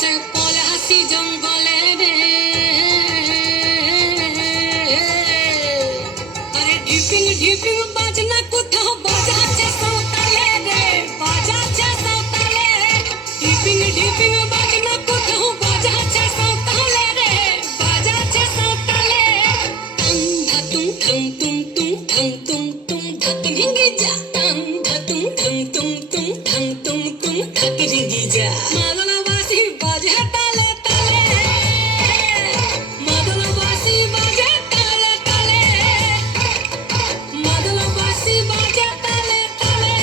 গেছে পলাশি জঙ্গলে রে। আরে ঢিপিং ঢিপিং বাজনা কোথাও বাজাচ্ছে সাঁওতালে রে, বাজাচ্ছে সাঁওতালে। ঢিপিং ঢিপিং বাজনা কোথাও বাজাচ্ছে সাঁওতালে রে, বাজাচ্ছে সাঁওতালে। টাং ধাতুং ঠাং তুং তুং তুং ঠাক রিঙ্গি যা, টাং ধাতুং ঠাং তুং তুং ঠাং তুং তুং ঠাক রিঙ্গি যা। মাদল বাঁশি বাজে তালে তালে, মাদল বাঁশি বাজে তালে তালে, মাদল বাঁশি বাজে তালে তালে,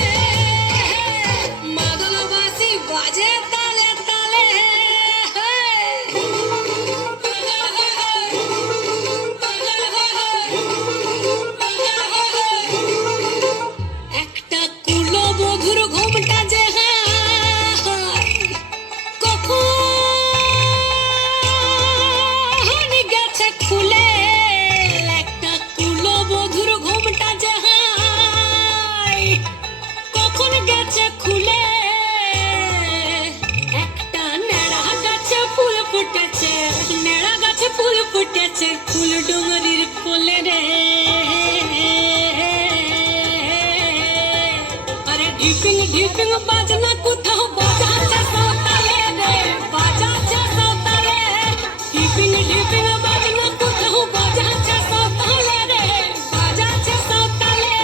মাদল বাঁশি বাজে তালে তালে। একটা কুলবধূর ঘোমটা যে কখন গেছে খুলে, একটা কুলবধূর ঘোমটা যে কখন গেছে খুলে। একটা নেড়া গাছে ফুল ফুটেছে, নেড়া গাছে ফুল ফুটেছে ফুল ডুঙরির কোলে রে। আরে ঢিপিং ঢিপিং বাজনা কোথাও বাজাচ্ছে সাঁওতালে রে, বাজাচ্ছে সাঁওতালে। ঢিপিং ঢিপিং বাজনা কোথাও বাজাচ্ছে সাঁওতালে রে, বাজাচ্ছে সাঁওতালে।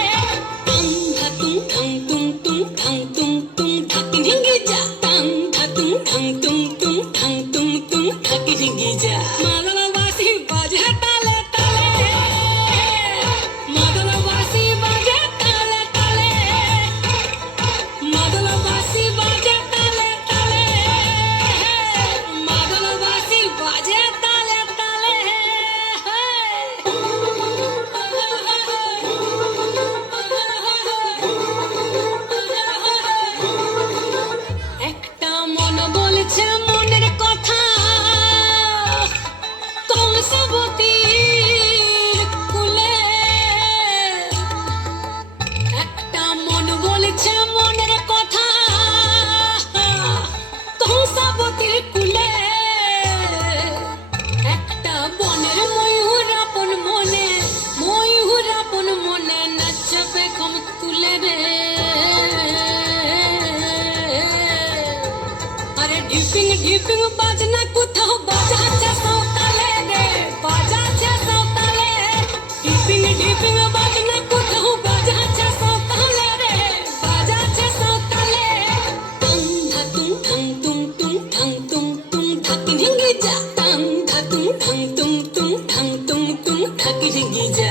টাং ধাতুং ঠাং তুং তুং ঠাং তুং তুং ঠাক রিঙ্গি যা, টাং ধাতুং ঠাং তুং তুং ঠাং তুং তুং ঠাক রিঙ্গি যা। মাদল বাঁশি বাজে তালে তালে, মাদল বাঁশি বাজে তালে তালে, মাদল বাঁশি বাজে তালে তালে, মাদল বাঁশি বাজে তালে তালে। একটা মন বলছে মনের কথা কংসবতীর কুলে, একটা মন বলছে মনের কথা কংসবতীর কুলে। একটা বনের ময়ূর আপন মনে, ময়ূর আপন মনে নাচবে খম তুলে রে। আরে ঢিপিং ঢিপিং বাজনা কোথাও বাজাচ্ছে সাঁওতালে রে, বাজাচ্ছে সাঁওতালে। ঢিপিং ঢিপিং বাজনা কোথাও বাজাচ্ছে সাঁওতালে রে, বাজাচ্ছে সাঁওতালে। টাং ধাতুং ঠাং তুং তুং ঠাং তুং তুং ঠাক রিঙ্গি যা, টাং ধাতুং ঠাং তুং তুং ঠাং তুং তুং ঠাক রিঙ্গি যা।